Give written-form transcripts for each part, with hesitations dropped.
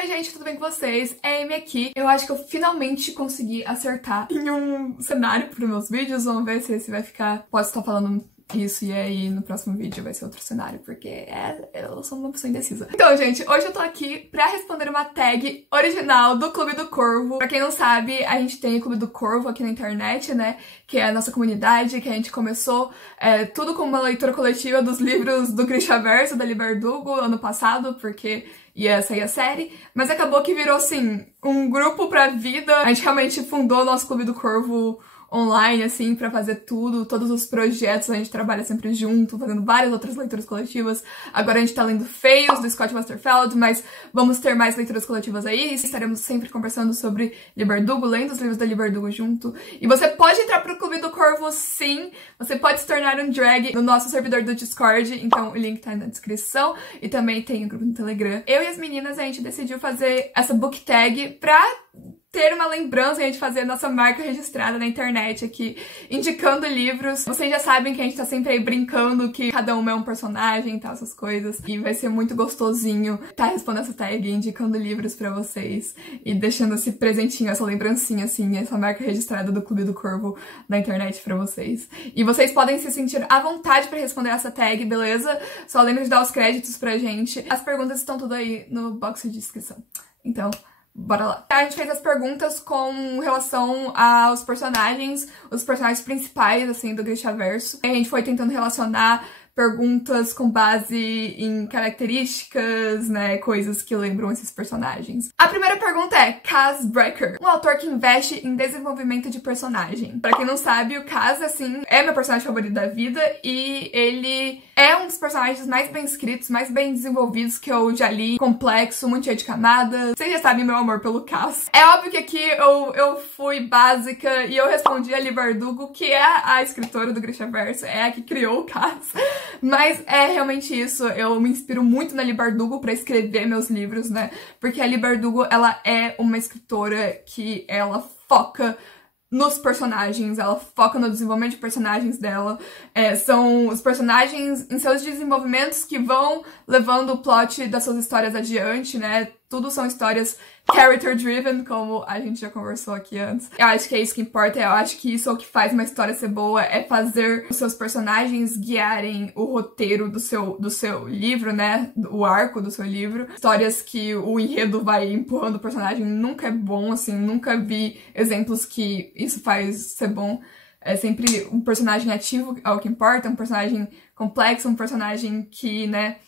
Oi gente, tudo bem com vocês? É a Amy aqui. Eu acho que eu finalmente consegui acertar em um cenário para meus vídeos. Vamos ver se esse vai ficar... Posso estar falando isso e aí no próximo vídeo vai ser outro cenário, porque eu sou uma pessoa indecisa. Então, gente, hoje eu tô aqui pra responder uma tag original do Clube do Corvo. Pra quem não sabe, a gente tem o Clube do Corvo aqui na internet, né? Que é a nossa comunidade, que a gente começou tudo com uma leitura coletiva dos livros do Grishaverso, da Libardugo, ano passado, porque ia sair a série, mas acabou que virou, assim, um grupo pra vida. A gente realmente fundou o nosso Clube do Corvo online, assim, pra fazer tudo, todos os projetos, a gente trabalha sempre junto, fazendo várias outras leituras coletivas. Agora a gente tá lendo Feios, do Scott Westerfeld, mas vamos ter mais leituras coletivas aí, estaremos sempre conversando sobre Libardugo, lendo os livros da Libardugo junto. E você pode entrar pro Clube do Corvo, sim, você pode se tornar um drag no nosso servidor do Discord, então o link tá na descrição, e também tem o grupo no Telegram. Eu e as meninas, a gente decidiu fazer essa book tag pra ter uma lembrança e a gente fazer a nossa marca registrada na internet aqui, indicando livros. Vocês já sabem que a gente tá sempre aí brincando que cada um é um personagem e tal, essas coisas. E vai ser muito gostosinho tá respondendo essa tag, indicando livros pra vocês e deixando esse presentinho, essa lembrancinha, assim, essa marca registrada do Clube do Corvo na internet pra vocês. E vocês podem se sentir à vontade pra responder essa tag, beleza? Só lembre de dar os créditos pra gente. As perguntas estão tudo aí no box de descrição. Então, bora lá. A gente fez as perguntas com relação aos personagens, os personagens principais, assim, do Grishaverso. A gente foi tentando relacionar perguntas com base em características, né, coisas que lembram esses personagens. A primeira pergunta é Kaz Brekker, um autor que investe em desenvolvimento de personagem. Pra quem não sabe, o Kaz, assim, é meu personagem favorito da vida e ele é um dos personagens mais bem escritos, mais bem desenvolvidos que eu já li, complexo, muito cheio de camadas. Vocês já sabem meu amor pelo Kaz. É óbvio que aqui eu fui básica e eu respondi a Libardugo, que é a escritora do Grishaverso, é a que criou o Kaz. Mas é realmente isso, eu me inspiro muito na Libardugo pra escrever meus livros, né? Porque a Libardugo, ela é uma escritora que ela foca nos personagens, ela foca no desenvolvimento de personagens dela. São os personagens em seus desenvolvimentos que vão levando o plot das suas histórias adiante, né? Tudo são histórias character-driven, como a gente já conversou aqui antes. Eu acho que é isso que importa, eu acho que isso é o que faz uma história ser boa, é fazer os seus personagens guiarem o roteiro do seu livro, né? O arco do seu livro. Histórias que o enredo vai empurrando o personagem nunca é bom, assim, nunca vi exemplos que isso faz ser bom. É sempre um personagem ativo, é o que importa, um personagem complexo, um personagem que, né,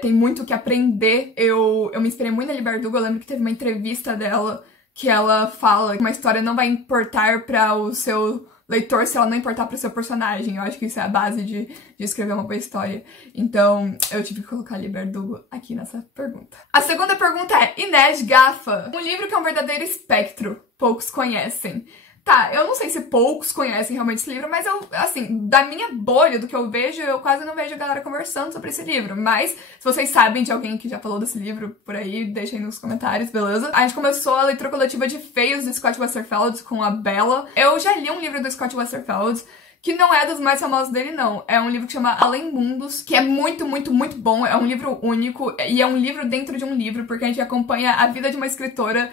tem muito o que aprender. Eu me inspirei muito na Libardugo, eu lembro que teve uma entrevista dela que ela fala que uma história não vai importar para o seu leitor se ela não importar para o seu personagem. Eu acho que isso é a base de escrever uma boa história. Então, eu tive que colocar Libardugo aqui nessa pergunta. A segunda pergunta é Inej Gaffa, um livro que é um verdadeiro espectro, poucos conhecem. Tá, eu não sei se poucos conhecem realmente esse livro, mas eu, assim, da minha bolha, do que eu vejo, eu quase não vejo a galera conversando sobre esse livro. Mas, se vocês sabem de alguém que já falou desse livro por aí, deixem nos comentários, beleza? A gente começou a leitura coletiva de Feios, do Scott Westerfeld, com a Bella. Eu já li um livro do Scott Westerfeld, que não é dos mais famosos dele, não. É um livro que chama Além Mundos, que é muito, muito, muito bom. É um livro único, e é um livro dentro de um livro, porque a gente acompanha a vida de uma escritora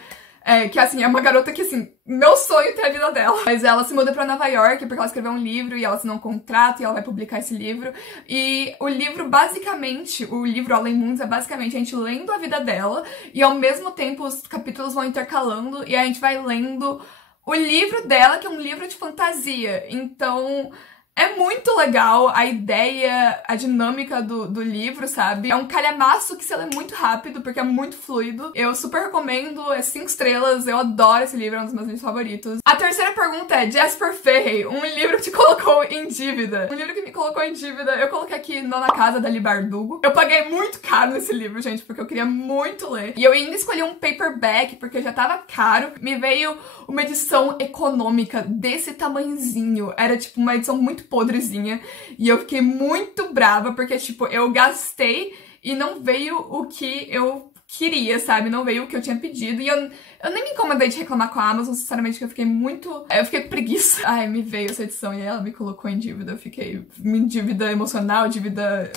que, assim, é uma garota que, assim, meu sonho é ter a vida dela. Mas ela se muda pra Nova York porque ela escreveu um livro e ela assinou um contrato e ela vai publicar esse livro. E o livro, basicamente, o livro Além Mundos é basicamente a gente lendo a vida dela e, ao mesmo tempo, os capítulos vão intercalando e a gente vai lendo o livro dela, que é um livro de fantasia. Então, é muito legal a ideia, a dinâmica do livro, sabe? É um calhamaço que se lê muito rápido, porque é muito fluido. Eu super recomendo, é 5 estrelas, eu adoro esse livro, é um dos meus livros favoritos. A terceira pergunta é Jasper Fahey, um livro que te colocou em dívida. Um livro que me colocou em dívida, eu coloquei aqui Na Casa da Libardugo. Eu paguei muito caro nesse livro, gente, porque eu queria muito ler. E eu ainda escolhi um paperback, porque já tava caro. Me veio uma edição econômica desse tamanhozinho. Era, tipo, uma edição muito podrezinha, e eu fiquei muito brava, porque, tipo, eu gastei e não veio o que eu queria, sabe? Não veio o que eu tinha pedido, e eu nem me incomodei de reclamar com a Amazon, sinceramente, que eu fiquei muito... Eu fiquei com preguiça. Ai, me veio essa edição, e ela me colocou em dívida, eu fiquei em dívida emocional, dívida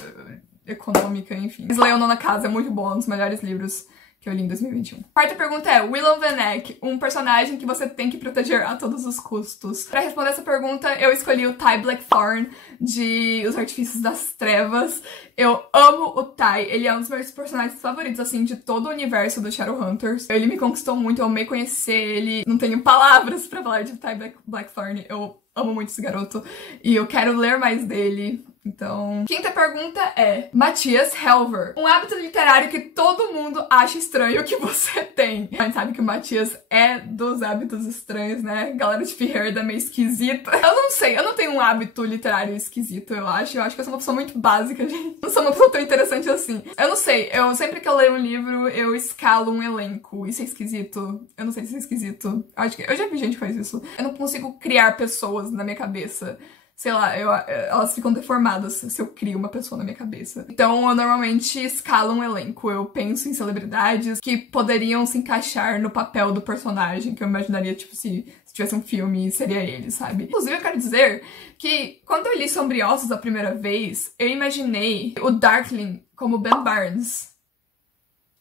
econômica, enfim. Mas leiam Na Casa, é muito bom, é um dos melhores livros que eu li em 2021. Quarta pergunta é, Willem Van Eck, um personagem que você tem que proteger a todos os custos. Pra responder essa pergunta, eu escolhi o Ty Blackthorne, de Os Artifícios das Trevas. Eu amo o Ty, ele é um dos meus personagens favoritos, assim, de todo o universo do Shadowhunters. Ele me conquistou muito, eu amei conhecer ele. Não tenho palavras pra falar de Ty Blackthorne, eu amo muito esse garoto e eu quero ler mais dele. Então, quinta pergunta é, Matthias Helver, um hábito literário que todo mundo acha estranho que você tem. A gente sabe que o Matthias é dos hábitos estranhos, né? Galera de Ferreira é meio esquisita. Eu não sei, eu não tenho um hábito literário esquisito, eu acho. Eu acho que eu sou uma pessoa muito básica, gente. Não sou uma pessoa tão interessante assim. Eu não sei, sempre que eu leio um livro, eu escalo um elenco. Isso é esquisito? Eu não sei se é esquisito. Eu já vi gente que faz isso. Eu não consigo criar pessoas na minha cabeça. Sei lá, elas ficam deformadas se eu crio uma pessoa na minha cabeça. Então, eu normalmente escalo um elenco. Eu penso em celebridades que poderiam se encaixar no papel do personagem, que eu imaginaria, tipo, se tivesse um filme, seria ele, sabe? Inclusive, eu quero dizer que, quando eu li Sombriossos a primeira vez, eu imaginei o Darkling como Ben Barnes.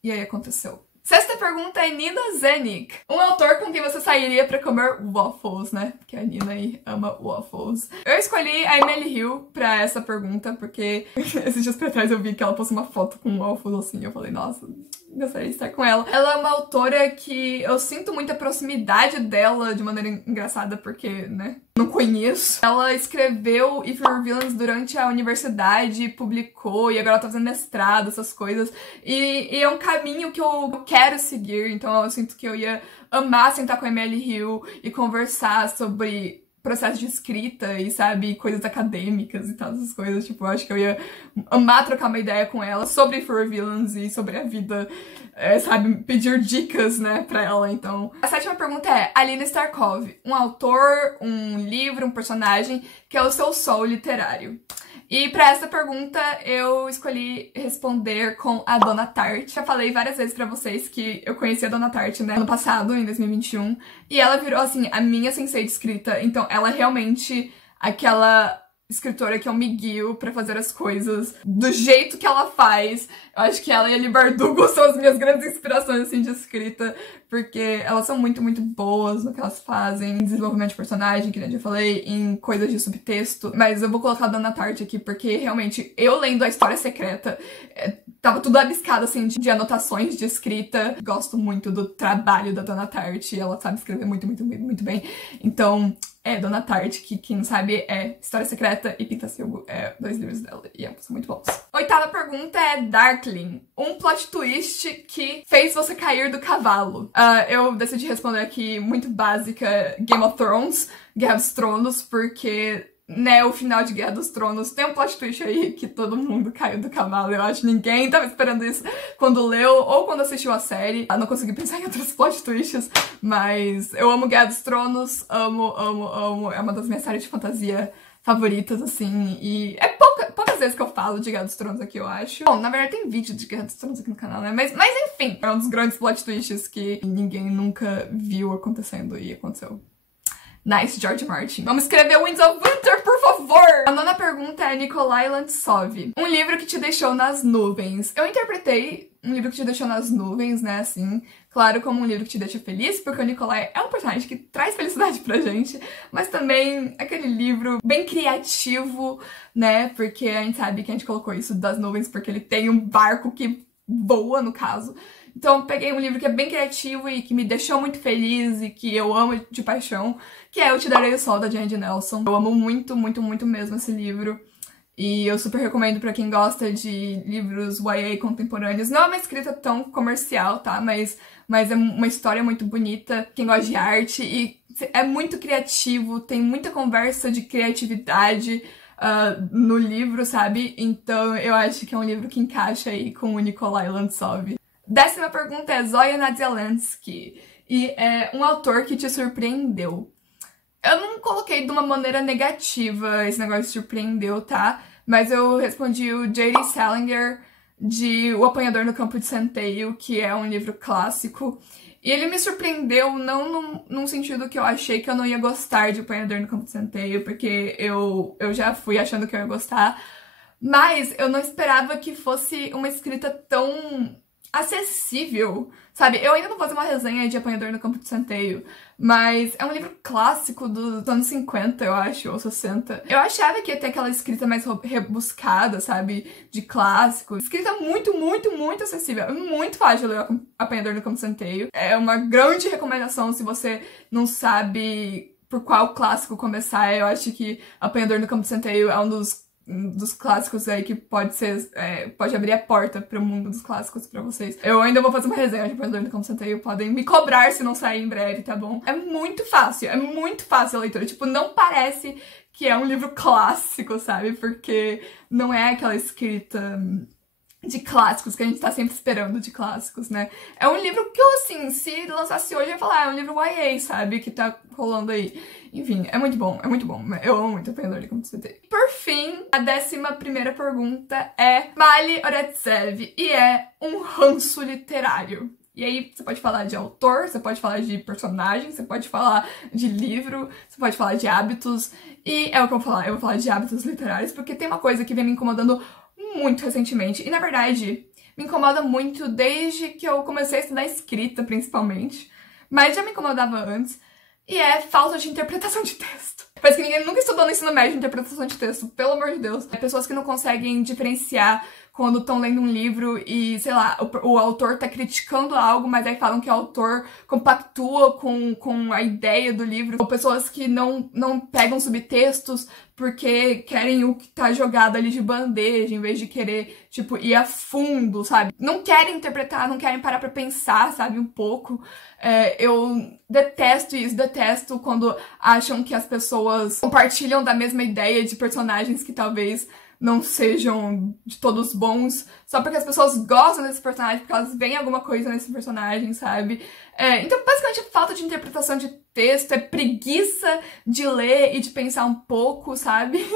E aí aconteceu. Sexta pergunta é Nina Zenik, um autor com quem você sairia pra comer waffles, né? Porque a Nina aí ama waffles. Eu escolhi a Emily Hill pra essa pergunta, porque esses dias pra trás eu vi que ela postou uma foto com waffles assim, eu falei, nossa, gostaria de estar com ela. Ela é uma autora que eu sinto muita proximidade dela de maneira engraçada, porque, né, não conheço. Ela escreveu If You Were Villains durante a universidade, publicou, e agora ela tá fazendo mestrado, essas coisas. E é um caminho que eu quero seguir, então eu sinto que eu ia amar sentar com a Emily Hill e conversar sobre processo de escrita e, sabe, coisas acadêmicas e tal, essas coisas. Tipo, eu acho que eu ia amar trocar uma ideia com ela sobre If You Were Villains e sobre a vida, sabe, pedir dicas, né, pra ela. Então, a sétima pergunta é Alina Starkov, um autor, um livro, um personagem que é o seu sol literário. E pra essa pergunta eu escolhi responder com a Dona Tartt. Já falei várias vezes pra vocês que eu conheci a Dona Tartt, né, ano passado, em 2021, e ela virou, assim, a minha sensei de escrita. Então ela é realmente aquela escritora que eu me guio pra fazer as coisas do jeito que ela faz. Eu acho que ela e a Leigh Bardugo são as minhas grandes inspirações, assim, de escrita, porque elas são muito, muito boas no que elas fazem, em desenvolvimento de personagem, que nem eu já falei, em coisas de subtexto. Mas eu vou colocar a Dona Tartt aqui, porque realmente, eu lendo A História Secreta, tava tudo abiscado, assim, de anotações de escrita. Gosto muito do trabalho da Dona Tartt, ela sabe escrever muito, muito, muito, muito bem. Então, Dona Tartt, que quem não sabe é História Secreta e Pintacilgo, dois livros dela, e são muito bons. Oitava pergunta é Darkling, um plot twist que fez você cair do cavalo. Eu decidi responder aqui muito básica, Game of Thrones, Guerra dos Tronos, porque, né, o final de Guerra dos Tronos tem um plot twist aí que todo mundo caiu do cavalo. Eu acho que ninguém tava esperando isso quando leu ou quando assistiu a série. Não consegui pensar em outros plot twists, mas eu amo Guerra dos Tronos, amo, amo, amo. É uma das minhas séries de fantasia favoritas, assim, e é poucas vezes que eu falo de Guerra dos Tronos aqui, eu acho. Bom, na verdade tem vídeo de Guerra dos Tronos aqui no canal, né? Mas enfim, é um dos grandes plot twists que ninguém nunca viu acontecendo e aconteceu. Nice, George Martin. Vamos escrever Winds of Winter, por favor! A nona pergunta é Nikolai Lantsov. Um livro que te deixou nas nuvens. Eu interpretei um livro que te deixou nas nuvens, né, assim, claro, como um livro que te deixa feliz, porque o Nikolai é um personagem que traz felicidade pra gente, mas também aquele livro bem criativo, né, porque a gente sabe que a gente colocou isso das nuvens porque ele tem um barco que voa, no caso. Então eu peguei um livro que é bem criativo e que me deixou muito feliz e que eu amo de paixão, que é Eu Te Darei o Sol, da Jane Nelson. Eu amo muito, muito, muito mesmo esse livro. E eu super recomendo pra quem gosta de livros YA contemporâneos. Não é uma escrita tão comercial, tá? Mas é uma história muito bonita. Quem gosta de arte e é muito criativo, tem muita conversa de criatividade no livro, sabe? Então eu acho que é um livro que encaixa aí com o Nikolai Lantsov. Décima pergunta é Zoya Nadzialanski. E é um autor que te surpreendeu. Eu não coloquei de uma maneira negativa esse negócio de surpreendeu, tá? Mas eu respondi o J.D. Salinger de O Apanhador no Campo de Centeio, que é um livro clássico. E ele me surpreendeu não num sentido que eu achei que eu não ia gostar de O Apanhador no Campo de Centeio, porque eu já fui achando que eu ia gostar. Mas eu não esperava que fosse uma escrita tão acessível, sabe? Eu ainda não vou fazer uma resenha de Apanhador no Campo de Centeio, mas é um livro clássico dos anos 50, eu acho, ou 60. Eu achava que ia ter aquela escrita mais rebuscada, sabe? De clássico. Escrita muito, muito, muito acessível. É muito fácil ler Apanhador no Campo de Centeio. É uma grande recomendação se você não sabe por qual clássico começar. Eu acho que Apanhador no Campo de Centeio é um dos clássicos aí que pode ser, pode abrir a porta pro mundo dos clássicos pra vocês. Eu ainda vou fazer uma resenha de Apanhador no Campo de Centeio, podem me cobrar se não sair em breve, tá bom? É muito fácil a leitura. Tipo, não parece que é um livro clássico, sabe? Porque não é aquela escrita de clássicos que a gente tá sempre esperando de clássicos, né? É um livro que eu, assim, se lançasse hoje, eu ia falar, é um livro YA, sabe? Que tá rolando aí. Enfim, é muito bom, é muito bom. Eu amo muito Apanhador de Campo de Centeio. Por fim, a 11ª pergunta é Mali Oretsev, e é um ranço literário. E aí, você pode falar de autor, você pode falar de personagem, você pode falar de livro, você pode falar de hábitos. E é o que eu vou falar, eu vou falar de hábitos literários, porque tem uma coisa que vem me incomodando muito recentemente. E, na verdade, me incomoda muito desde que eu comecei a estudar escrita, principalmente. Mas já me incomodava antes. E é falta de interpretação de texto. Parece que ninguém nunca estudou no ensino médio interpretação de texto, pelo amor de Deus. É pessoas que não conseguem diferenciar quando estão lendo um livro e, sei lá, o autor tá criticando algo, mas aí falam que o autor compactua com a ideia do livro. Ou pessoas que não pegam subtextos porque querem o que tá jogado ali de bandeja, em vez de querer, tipo, ir a fundo, sabe? Não querem interpretar, não querem parar pra pensar, sabe, um pouco. Eu detesto isso, detesto quando acham que as pessoas compartilham da mesma ideia de personagens que talvez não sejam de todos bons, só porque as pessoas gostam desse personagem, porque elas veem alguma coisa nesse personagem, sabe? Então, basicamente, é falta de interpretação de texto, é preguiça de ler e de pensar um pouco, sabe?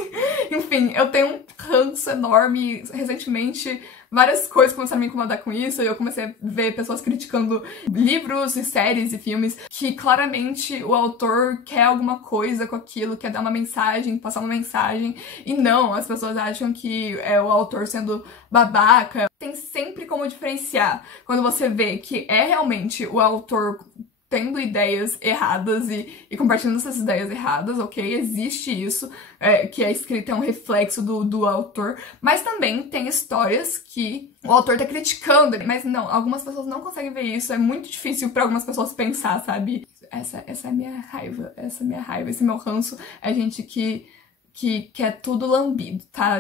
Enfim, eu tenho um ranço enorme. Recentemente, várias coisas começaram a me incomodar com isso, e eu comecei a ver pessoas criticando livros e séries e filmes que claramente o autor quer alguma coisa com aquilo, quer dar uma mensagem, passar uma mensagem, e não, as pessoas acham que é o autor sendo babaca. Tem sempre como diferenciar quando você vê que é realmente o autor tendo ideias erradas e compartilhando essas ideias erradas, ok? Existe isso, que a escrita é um reflexo do autor, mas também tem histórias que o autor tá criticando, mas não, algumas pessoas não conseguem ver isso, é muito difícil pra algumas pessoas pensar, sabe? Essa é a minha raiva, esse meu ranço é gente que quer tudo lambido, tá?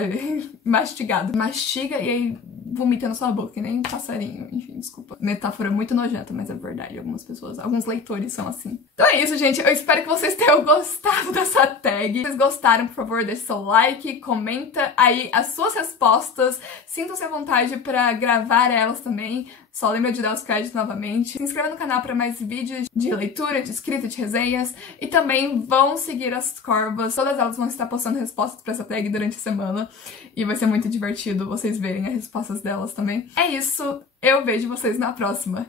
Mastigado. Mastiga e aí vomita na sua boca, que nem passarinho. Enfim, desculpa. Metáfora muito nojenta, mas é verdade. Algumas pessoas, alguns leitores são assim. Então é isso, gente. Eu espero que vocês tenham gostado dessa tag. Se vocês gostaram, por favor, deixe seu like, comenta aí as suas respostas. Sintam-se à vontade pra gravar elas também. Só lembra de dar os créditos novamente. Se inscreva no canal para mais vídeos de leitura, de escrita, de resenhas. E também vão seguir as corvas. Todas elas vão estar postando respostas para essa tag durante a semana. E vai ser muito divertido vocês verem as respostas delas também. É isso. Eu vejo vocês na próxima.